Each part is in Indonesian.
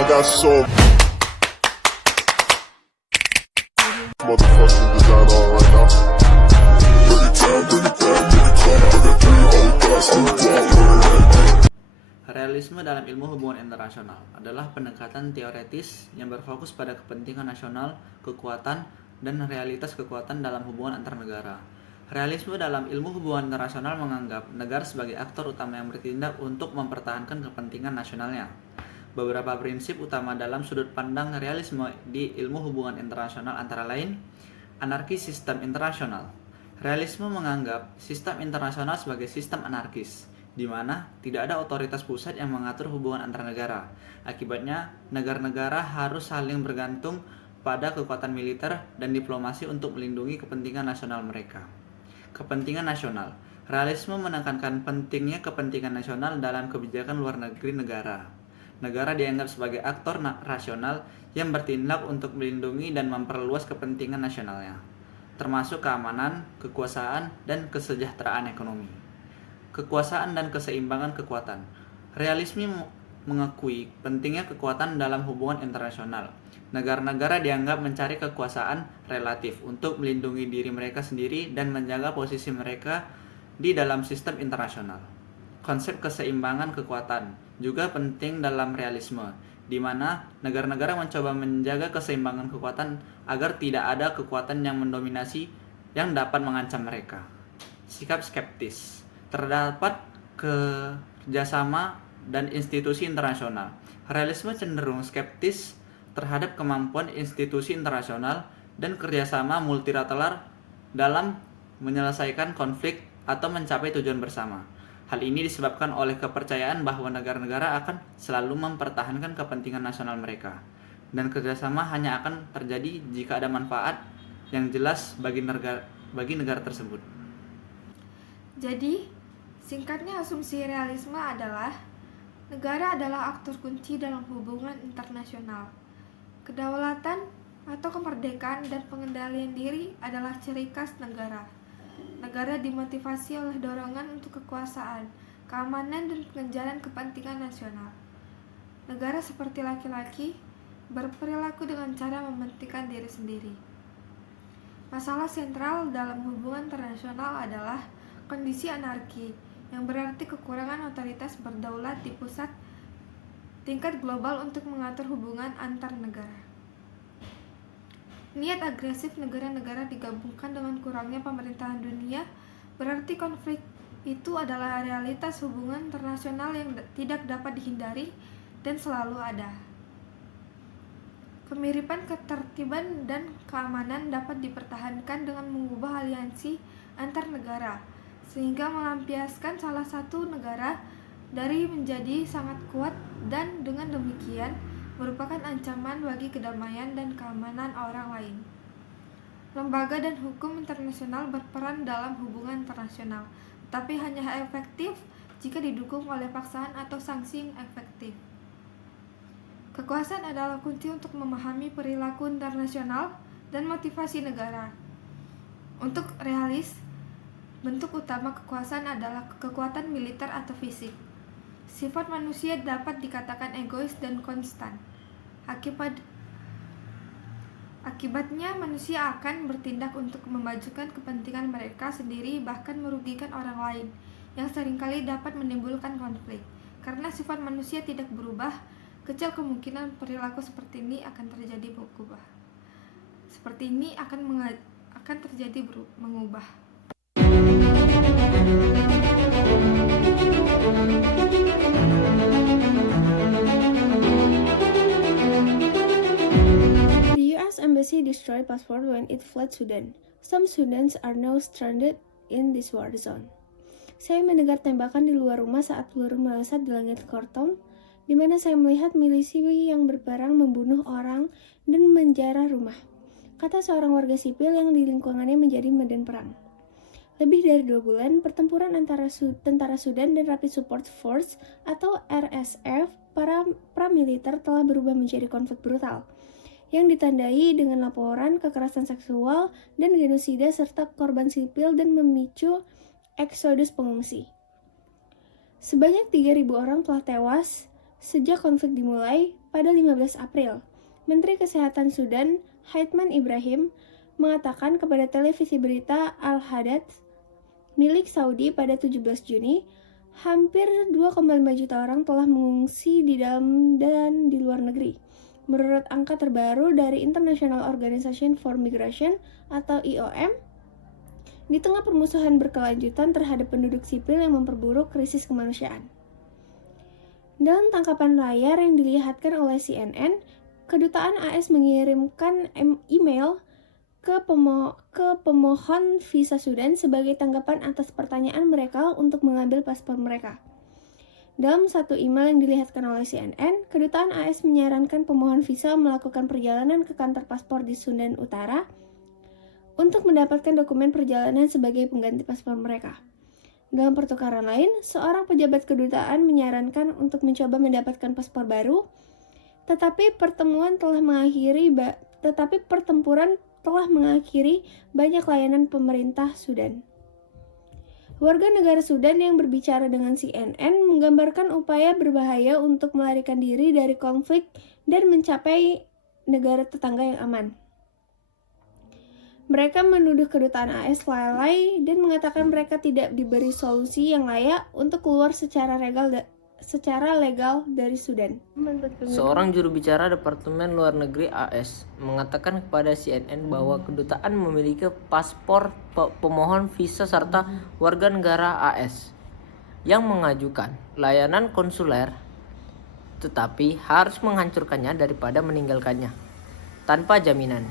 I got so motherfucking design on right now. Bring it down, bring it down, bring it down. I got three old guys who want. Realisme dalam ilmu hubungan internasional adalah pendekatan teoretis yang berfokus pada kepentingan nasional, kekuatan, dan realitas kekuatan dalam hubungan antar negara. Realisme dalam ilmu hubungan internasional menganggap negara sebagai aktor utama yang bertindak untuk mempertahankan kepentingan nasionalnya. Beberapa prinsip utama dalam sudut pandang realisme di ilmu hubungan internasional antara lain, anarki sistem internasional. Realisme menganggap sistem internasional sebagai sistem anarkis, di mana tidak ada otoritas pusat yang mengatur hubungan antar negara. Akibatnya, negara-negara harus saling bergantung pada kekuatan militer dan diplomasi untuk melindungi kepentingan nasional mereka. Kepentingan nasional. Realisme menekankan pentingnya kepentingan nasional dalam kebijakan luar negeri negara. Negara dianggap sebagai aktor rasional yang bertindak untuk melindungi dan memperluas kepentingan nasionalnya, termasuk keamanan, kekuasaan, dan kesejahteraan ekonomi. Kekuasaan dan keseimbangan kekuatan. Realisme mengakui pentingnya kekuatan dalam hubungan internasional. Negara-negara dianggap mencari kekuasaan relatif untuk melindungi diri mereka sendiri dan menjaga posisi mereka di dalam sistem internasional. Konsep keseimbangan kekuatan juga penting dalam realisme, di mana negara-negara mencoba menjaga keseimbangan kekuatan agar tidak ada kekuatan yang mendominasi yang dapat mengancam mereka. Sikap skeptis. Terdapat kerjasama dan institusi internasional. Realisme cenderung skeptis terhadap kemampuan institusi internasional dan kerjasama multilateral dalam menyelesaikan konflik atau mencapai tujuan bersama. Hal ini disebabkan oleh kepercayaan bahwa negara-negara akan selalu mempertahankan kepentingan nasional mereka, dan kerjasama hanya akan terjadi jika ada manfaat yang jelas bagi negara tersebut. Jadi, singkatnya asumsi realisme adalah negara adalah aktor kunci dalam hubungan internasional. Kedaulatan atau kemerdekaan dan pengendalian diri adalah ciri khas negara. Negara dimotivasi oleh dorongan untuk kekuasaan, keamanan, dan pengejaran kepentingan nasional. Negara seperti laki-laki berperilaku dengan cara mementingkan diri sendiri. Masalah sentral dalam hubungan internasional adalah kondisi anarki, yang berarti kekurangan otoritas berdaulat di pusat tingkat global untuk mengatur hubungan antar negara. Niat agresif negara-negara digabungkan dengan kurangnya pemerintahan dunia, berarti konflik itu adalah realitas hubungan internasional yang tidak dapat dihindari dan selalu ada. Kemiripan ketertiban dan keamanan dapat dipertahankan dengan mengubah aliansi antar negara, sehingga melampiaskan salah satu negara dari menjadi sangat kuat dan dengan demikian merupakan ancaman bagi kedamaian dan keamanan orang lain. Lembaga dan hukum internasional berperan dalam hubungan internasional, tapi hanya efektif jika didukung oleh paksaan atau sanksi yang efektif. Kekuasaan adalah kunci untuk memahami perilaku internasional dan motivasi negara. Untuk realis, bentuk utama kekuasaan adalah kekuatan militer atau fisik. Sifat manusia dapat dikatakan egois dan konstan. Akibatnya manusia akan bertindak untuk memajukan kepentingan mereka sendiri, bahkan merugikan orang lain, yang seringkali dapat menimbulkan konflik. Karena sifat manusia tidak berubah, kecil kemungkinan perilaku seperti ini akan terjadi mengubah. The US Embassy destroyed passport when it fled Sudan. Some Sudanese are now stranded in this war zone. Saya mendengar tembakan di luar rumah saat peluru melesat di langit Khartoum, di mana saya melihat milisi yang berperang membunuh orang dan menjarah rumah, kata seorang warga sipil yang di lingkungannya menjadi medan perang. Lebih dari 2 bulan, pertempuran antara tentara Sudan dan Rapid Support Force atau RSF, para pramiliter, telah berubah menjadi konflik brutal yang ditandai dengan laporan kekerasan seksual dan genosida serta korban sipil dan memicu eksodus pengungsi. Sebanyak 3.000 orang telah tewas sejak konflik dimulai pada 15 April. Menteri Kesehatan Sudan, Haithman Ibrahim, mengatakan kepada televisi berita Al-Hadad milik Saudi pada 17 Juni, hampir 2,5 juta orang telah mengungsi di dalam dan di luar negeri. Menurut angka terbaru dari International Organization for Migration atau IOM, di tengah permusuhan berkelanjutan terhadap penduduk sipil yang memperburuk krisis kemanusiaan. Dalam tangkapan layar yang dilihatkan oleh CNN, kedutaan AS mengirimkan email ke pemohon visa Sudan sebagai tanggapan atas pertanyaan mereka untuk mengambil paspor mereka. Dalam satu email yang dilihatkan oleh CNN, kedutaan AS menyarankan pemohon visa melakukan perjalanan ke kantor paspor di Sudan Utara untuk mendapatkan dokumen perjalanan sebagai pengganti paspor mereka. Dalam pertukaran lain, seorang pejabat kedutaan menyarankan untuk mencoba mendapatkan paspor baru, tetapi pertempuran telah mengakhiri banyak layanan pemerintah Sudan. Warga negara Sudan yang berbicara dengan CNN menggambarkan upaya berbahaya untuk melarikan diri dari konflik dan mencapai negara tetangga yang aman. Mereka menuduh kedutaan AS lalai dan mengatakan mereka tidak diberi solusi yang layak untuk keluar secara legal dari Sudan. Seorang juru bicara Departemen Luar Negeri AS mengatakan kepada CNN bahwa kedutaan memiliki paspor pemohon visa serta warga negara AS yang mengajukan layanan konsuler, tetapi harus menghancurkannya daripada meninggalkannya tanpa jaminan.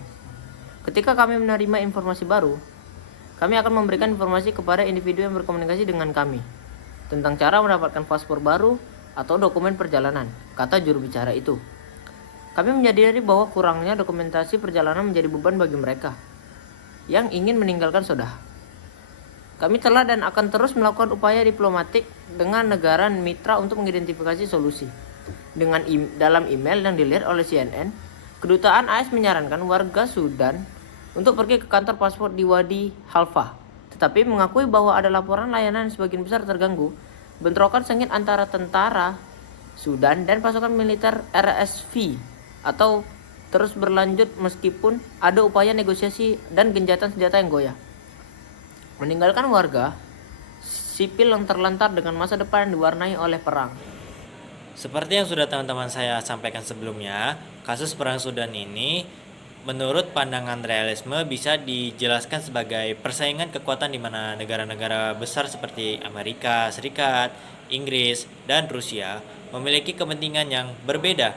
Ketika kami menerima informasi baru, kami akan memberikan informasi kepada individu yang berkomunikasi dengan kami tentang cara mendapatkan paspor baru atau dokumen perjalanan, kata juru bicara itu. Kami menyadari bahwa kurangnya dokumentasi perjalanan menjadi beban bagi mereka yang ingin meninggalkan Sudan. Kami telah dan akan terus melakukan upaya diplomatik dengan negara mitra untuk mengidentifikasi solusi. Dalam email yang dilihat oleh CNN, kedutaan AS menyarankan warga Sudan untuk pergi ke kantor paspor di Wadi Halfa, tetapi mengakui bahwa ada laporan layanan sebagian besar terganggu. Bentrokan sengit antara tentara Sudan dan pasukan militer RSV atau terus berlanjut meskipun ada upaya negosiasi dan gencatan senjata yang goyah. Meninggalkan warga sipil yang terlantar dengan masa depan yang diwarnai oleh perang. Seperti yang sudah teman-teman saya sampaikan sebelumnya, kasus perang Sudan ini menurut pandangan realisme bisa dijelaskan sebagai persaingan kekuatan di mana negara-negara besar seperti Amerika Serikat, Inggris, dan Rusia memiliki kepentingan yang berbeda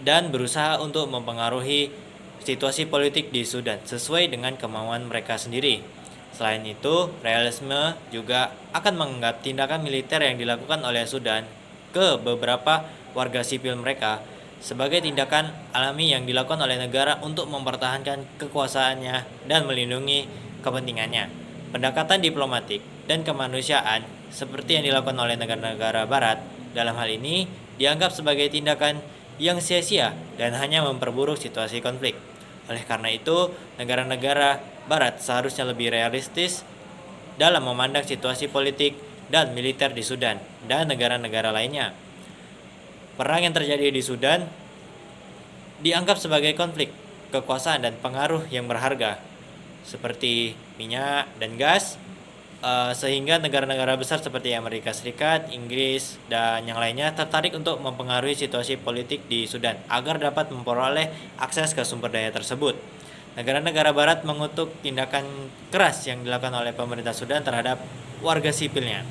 dan berusaha untuk mempengaruhi situasi politik di Sudan sesuai dengan kemauan mereka sendiri. Selain itu, realisme juga akan menganggap tindakan militer yang dilakukan oleh Sudan ke beberapa warga sipil mereka sebagai tindakan alami yang dilakukan oleh negara untuk mempertahankan kekuasaannya dan melindungi kepentingannya. Pendekatan diplomatik dan kemanusiaan seperti yang dilakukan oleh negara-negara barat dalam hal ini dianggap sebagai tindakan yang sia-sia dan hanya memperburuk situasi konflik. Oleh karena itu, negara-negara barat seharusnya lebih realistis dalam memandang situasi politik dan militer di Sudan dan negara-negara lainnya. Perang yang terjadi di Sudan dianggap sebagai konflik kekuasaan dan pengaruh yang berharga seperti minyak dan gas, sehingga negara-negara besar seperti Amerika Serikat, Inggris, dan yang lainnya tertarik untuk mempengaruhi situasi politik di Sudan agar dapat memperoleh akses ke sumber daya tersebut. Negara-negara barat mengutuk tindakan keras yang dilakukan oleh pemerintah Sudan terhadap warga sipilnya.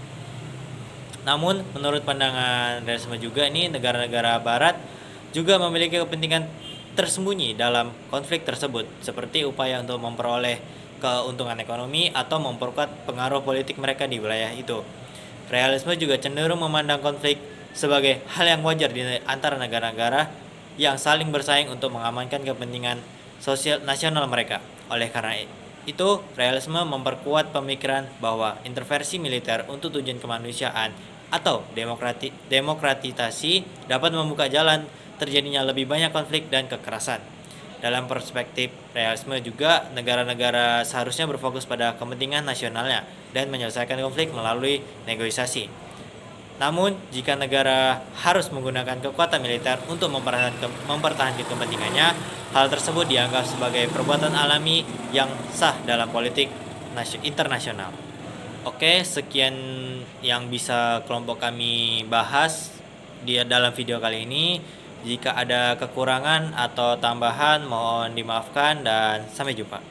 Namun, menurut pandangan realisme juga ini negara-negara barat juga memiliki kepentingan tersembunyi dalam konflik tersebut, seperti upaya untuk memperoleh keuntungan ekonomi atau memperkuat pengaruh politik mereka di wilayah itu. Realisme juga cenderung memandang konflik sebagai hal yang wajar di antara negara-negara yang saling bersaing untuk mengamankan kepentingan sosial nasional mereka. Oleh karena itu, realisme memperkuat pemikiran bahwa intervensi militer untuk tujuan kemanusiaan atau demokratisasi dapat membuka jalan terjadinya lebih banyak konflik dan kekerasan. Dalam perspektif realisme juga, negara-negara seharusnya berfokus pada kepentingan nasionalnya dan menyelesaikan konflik melalui negosiasi. Namun, jika negara harus menggunakan kekuatan militer untuk mempertahankan kepentingannya, hal tersebut dianggap sebagai perbuatan alami yang sah dalam politik internasional. Oke, sekian yang bisa kelompok kami bahas di dalam video kali ini. Jika ada kekurangan atau tambahan, mohon dimaafkan dan sampai jumpa.